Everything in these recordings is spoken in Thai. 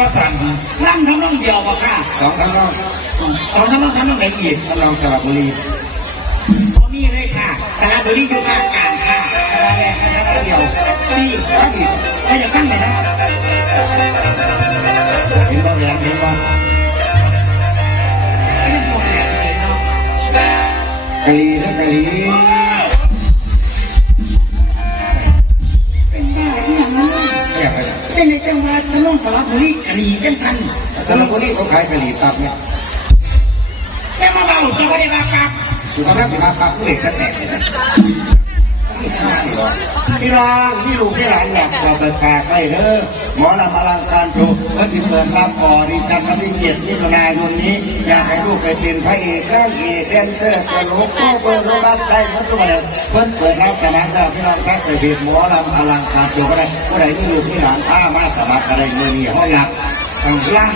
ก็สั่นล่ำทำน้องเดียวบ่ค่ะสองทำนองทำน้องไหนอีกทำนองสระบุรีพอมีเลยค่ะสระบุรีอยู่ภาคกลางค่ะคณะแรกคณะเดียวดีตั้งอีกก็อย่าตั้งไหนนะเห็นบ่แหวนเห็นบ่ก็ยังมองแหลมเลยเนาะกะลีนะกะลีเป็นบ้าอีหยังนะจังในจังหวัดทำน้องสระบุรีกะหรี่จังสันสระบุรีเขาขายกะลีปั๊บเนี่ยแต่มาเบาจะไม่ได้มาปับสุขภาพจะมาปั๊บเด็กจะแตกเลยนะนี่ทำอะไรหรอพี่รองพี่ลูกพี่หลานอยากเราไปฝากไว้เด้อหมอลำอลังการโชว์เพื่อที่เปิดรับออดิชั่นวันที่7 มิถุนายนนี้อยากให้ลูกไปเป็นพระเอกนางเอกแดนเซอร์ตลกโชว์เปิดรับได้ทั้งทุกวันเพิ่นเปิดรับสมัครได้พี่น้องทักไปเพจหมอลำอลังการโชว์ก็ได้ผู้ใดมีลูกมีหลานพามาสมัครอะไรเมื่อนี้ห้องหลับต้องล่า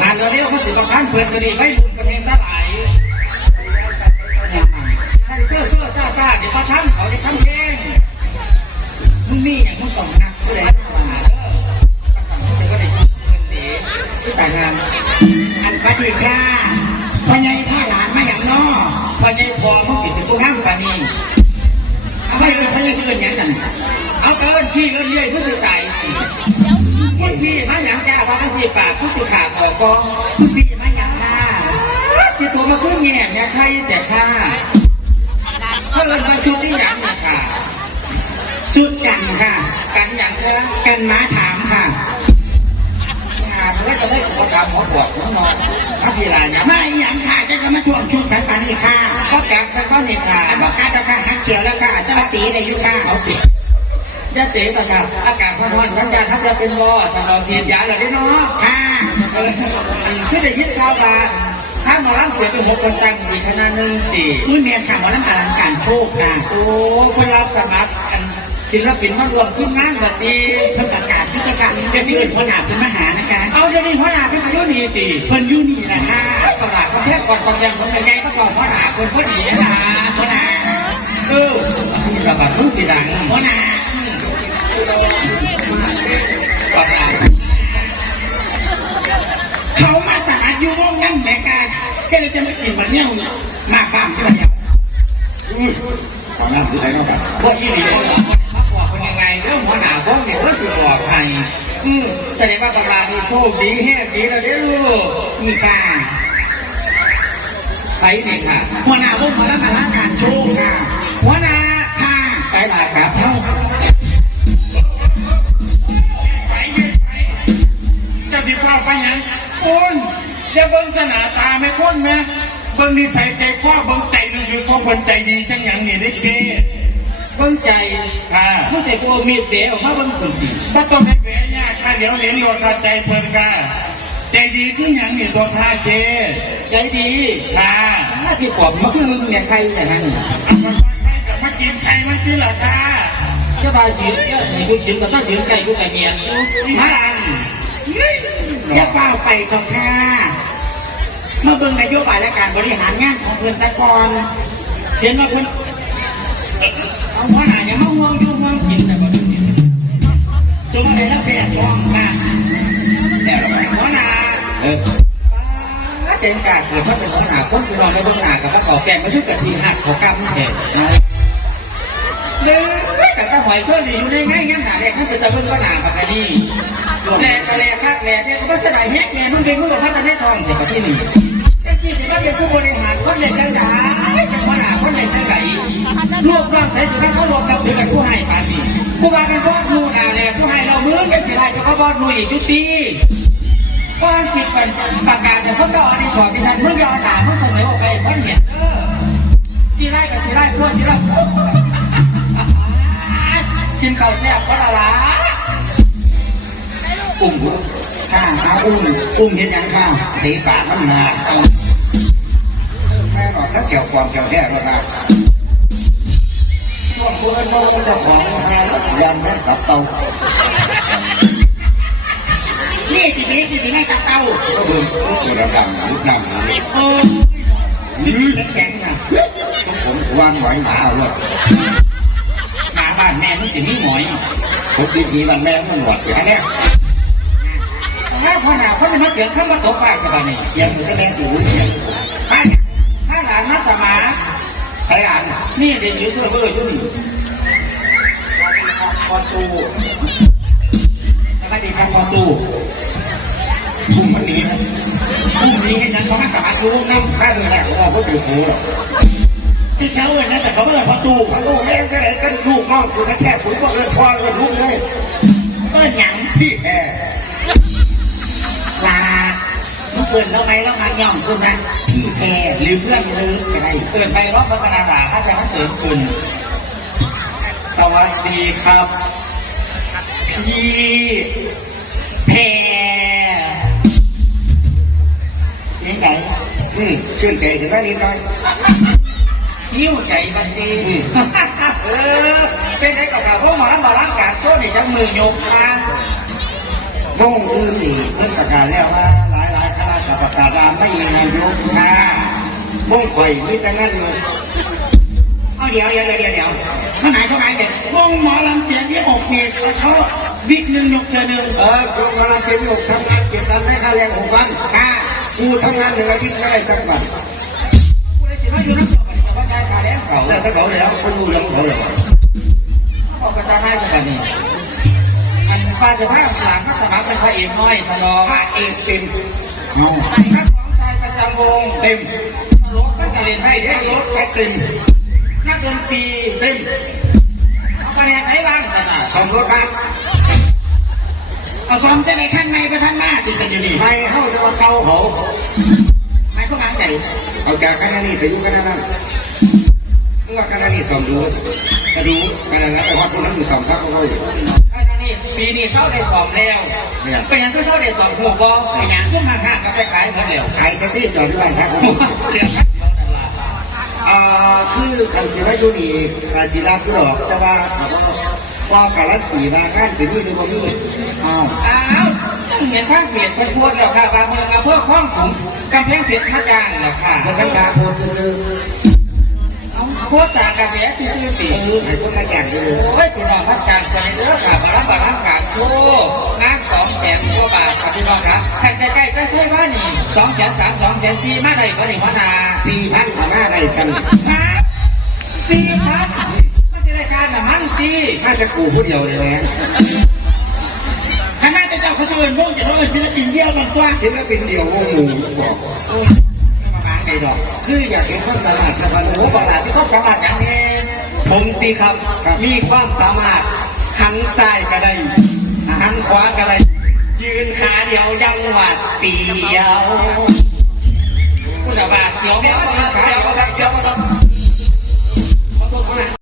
มาเร็วๆเขาสิบขั้นเปิดกระดิ่งไม่บุญประเทศตะไหลท่านเสื้อซ่าเดี๋ยวพระท่านเขาจะทำแย่งมึงมีอย่างมึงต้องนักผู้ใดมาเด้อกระสังจะก็ได้เงินเด๋ที่แต่งงานอันปฏิญาพ่อใหญ่พ่อหลานมาอย่างนอพ่อใหญ่พอมึงปิดสิตุ้งห้ามปานีเอาไปเลยพ่อใหญ่ชื่ออย่างฉันเอาเกินพี่เกินเรื่อยผู้สื่อใจพี่มาอย่างจ้าพระกษีปากผู้สื่อข่าวต่อกองพี่มาอย่างค่ะที่ตัวมาขึ้นแง่เนี่ยใครแต่ค่ะถ้าเอิญมาชุดที่อย่างเนี่ยค่ะชุดกันค่ะกันอย่างเธอกันม้าถามค่ะแล้วจะได้ขอถามหมอบอกน้องๆถ้าพี่ลายไม่อย่างค่ะจะก็มาช่วงชุดฉันปานี่ค่ะก็กัดแล้วก็นี่ค่ะบอกกัดแล้วค่ะฮักเขียวแล้วค่ะจะมาตีในยุค่ะเอาตียาเต๋อต่างๆอากาศร้อนๆสัญญาณถ้าจะเป็นรอสำหรับเสียยาเลยได้เนาะค่ะคือได้ยินข่าวมาถ้าหมอลำเสียไป6 คนตั้งอีกคณะหนึ่งตีมื้อเมียนค่ะหมอลำอลังการโชคค่ะโอ้คนรับสมัครศิลปินมารวมทีมงานแบบนี้เพิ่งประกาศพิธีการจะสิเป็นหัวหน้าเป็นมหานะคะเอาจะมีหัวหน้าเป็นยุนีตีเพิ่นยุนีนะค่ะประกาศเขาแค่ก่อนความยังคนใหญ่ก็ต้องหัวหน้าคนพอดีนะหัวหน้าที่ระบาดรุ่งสีดังหัวหน้าเขามาสมัครอยู่วงนั่นแม่กาแค่เราจะไม่กินมันเนี่ยมาบ้ามที่มันเนี่ยขอหน้าผู้ใช้นอกกันว่าอีหลีเขาบอกคนยังไงเรื่องหัวหน้าวงเนี่ยก็สุดปลอดภัยแสดงว่าประมาณนี้โชคดีแฮปปี้เราได้รู้นี่ค่ะไปนี่ค่ะหัวหน้าวงมาแล้วมาล้างการโชคค่ะหัวหน้าค่ะไปลากับเขาจะติดฟ้าไปยังคุณอย่าเบิ่งหน้าตาไม่คุ้นนะเบิ่งนิสัยใจพ่อเบิ่งใจลึกๆของคนใจดีทั้งอย่างนี้ได้เก้เบิ่งใจผู้ใจกลัวมีเด๋ออกมาเบิ่งคนดีถ้าต้องให้แหวนยากค่ะเดี๋ยวเห็นโลดใจเพลินค่ะใจดีที่อย่างนี้ตัวท่าเจ้ใจดีค่ะถ้าที่ปอบมันคือเนี่ยใครแต่นั่นนี่มันใครกับมากินใครมันที่หรอค่ะจะมายืนก็ให้กูยืนกับต้ายืนใจกูแต่เมียนฮะอย่าเฝ้าไปจงค่ะเมื่อเบิ่งนโยบายและการบริหารงานของเพื่อนสกรเห็นว่าเพื่อนเอาหัวหน้าอย่างมาห่วงอยู่ห่วงกินแต่ก็ดูดีสงสัยแล้วแพ้ท้องมากแต่หัวหน้าเจนกาเกิดถ้าเป็นหัวหน้าคนคือรองในเบื้องหน้ากับพระเก่าแปลงมาทุกกะทิหักเขากำแทนเลยแต่ถ้าหอยเชื่อดีอยู่ได้ง่ายงั้นหนาแรกนั่นเป็นตะลึงก็หนาปากดีแหลกกะแหลกคักแหลกเนี่ยก็ไม่ใช่ไหนแฮกเนี่ยมันเป็นผู้พัฒนาทองเด็กที่หนึ่งแต่ที่สิว่าเป็นผู้บริหารคนเด็กจังหวะเป็นหัวหน้าคนเด็กจังไหนลูกน้องใส่สิว่าเขารวมกับเพื่อนผู้ให้ปานีกูว่าเป็นบอสนูนาแหละผู้ให้เราเมื่อยังจะได้ก็เขาบอสนูอีกยุติก้อนจิตเป็นประกาศแต่เขาดอนี่ถอดที่ท่านเมื่อยอหนาเมื่อเสนอออกไปเพราะเห็นที่ไร่กับที่ไร่พวกที่ไร่กินข้าวแซ่บก็ละละอุ้มข้าเอาอุ้มเห็นยังข้าตีปากมันหนาแค่หรอกถ้าเกี่ยวความเกี่ยวแท้ด้วยนะพวกเพื่อนพวกเจ้าของแท้ยันแม่กับเตานี่สิแม่กับเตาก็เบิ่งตัวดำๆลุกดำโอ้ยแข็งนะสมผมวางหอยหมาเอาเลยหมาบ้านแม่มันจะมีหอย ผมดีๆมันแม่มันหมดอย่างนี้ ถ้าพ่อหนาเขาจะมาเถียงข้ามมาตกฝ่ายจะบ้านี่ ยังเหมือนกับแม่หูยัง ถ้าหลานมาสมา ใช้อ่าน นี่เด็กยืนเพื่อเบื่อยุ่น พอตู สวัสดีครับพ่อตู่ ทุ่มมันหนีนะ พรุ่งนี้ให้ฉันเขามาสมาธิน้ำ แม่เลยแหละผมว่าเขาถือหูหรอก สิเขาเอิญนะแต่เขาเอิญพ่อตู่ พอตูแม่ก็ไหนกันลูกน้องกูแท้ๆผมก็เอิญพ่อเอิญลูกเลย เอิญหยัง พี่แอ ลาเมื่อเอิญเราไหมเรามาย่อมขึ้นนะพี่แพรหรือเพื่อนหรืออะไรเอิญไปรอบพัฒนาหลาถ้าจะมาเสริมคุณ สวัสดีครับ พี่แพรยังไง ชื่นใจถึงแม่นิดหน่อย หิ้วใจมันดีเป็นไอ้กับพวกหมอลำการโชว์ในจังมือโยกทาง วงอื่นนี่เพิ่นประกาศแล้วว่าหลายๆคณะจะประกาศว่าไม่มีงานยก ค่ะ วงข่อยมีแต่งานยก เอาเดี๋ยวมันไหนเขาไหนเด็กวงหมอลำเสียงที่อกเมตเขาวิกหนึ่งยกเจอหนึ่ง วงกำลังเช็คยกทำงานเก็บตังค์ได้ค่าแรง6 วัน ค่ะ กูทำงาน1 อาทิตย์ไม่ได้สักวัน ผู้ใดสิมาอยู่น้ำตกมันจะว่าใจขาแรงเขา แต่ถ้าเขาแล้วคนดูเรื่องเขาแล้ว เขาบอกประจานได้จังหวะนี้มันป้าจะพาหลานมาสมัครเป็นพระเอกน้อยสนอง พระเอกเต็ม นักร้องชายประจำวง เต็ม รถมันก็เล่นได้เด้ รถก็เต็ม นักดนตรี เต็ม เอาคะแนนไหนบ้างสนะ สองรถบ้าน เอาซ้อมจะได้ขั้นไม่ประทันมากที่สุดอยู่นี่ ไม่เข้าจะมาเกาเขา ไม่ก็มาไหน เอาจากคณะนี้ไปอยู่คณะนั้นเมื่อคณะนี้สอมดูก็ดูคณะนั้นแต่ว่าคนนั้นอยู่สอมซักเขาอยู่ ไอ้นั่นนี่ปีนี้เศร้าได้สอบแล้วเป็นยังก็เศร้าได้สอบหัวบอเป็นยังซุ่มห่างๆกับไปขายเหมือนเดิม ขายสติ๊กจอดที่บ้านพักผม เหลือครับเดียวนั่นละ คือคันสิว่าอยู่นี่กาศิลาคือดอกแต่ว่าว่าการันตีมางานสิมีหรือบ่มีอ้าว อ้าวยังเห็นทางเปลี่ยนเป็นพวดแล้วค่ะบางเมืองอำเภอคลองขุมกำแพงเพชรมาจ้างแล้วค่ะ มันทั้งทาโพดซื้อ เอาพวดจากกระแสที่ซื้อปี ให้คนมาแก่งเลย โอ้ยพี่น้องพัดการคนในเด้อค่ะบารังการโชว์งาน200,000 กว่าบาทค่ะพี่น้องครับใครใกล้ๆก็ใช่ว่านี่200,003 200,004มาได้บ่ได้มานา 4,000กับมาได้ซ้ำ ครับ4,000มันจะได้การน้ำมันตี น่าจะกูผู้เดียวเลยไหม ข้ามาจะเจ้าเขาเชิญวงจะเอิญศิลปินเดียวกันกว่า ศิลปินเดียววงหมู่บอก มาบางในดอก คืออยากเห็นความสามารถสักวันหนึ่ง โอ้บางหลานพี่เขาสามารถอย่างนี้ ผมตีครับ มีความสามารถหันซ้ายก็ได้หันขวาก็ได้ยืนขาเดียวยังหวาดเสียว ผู้สาวาเสียวแม่ก็เล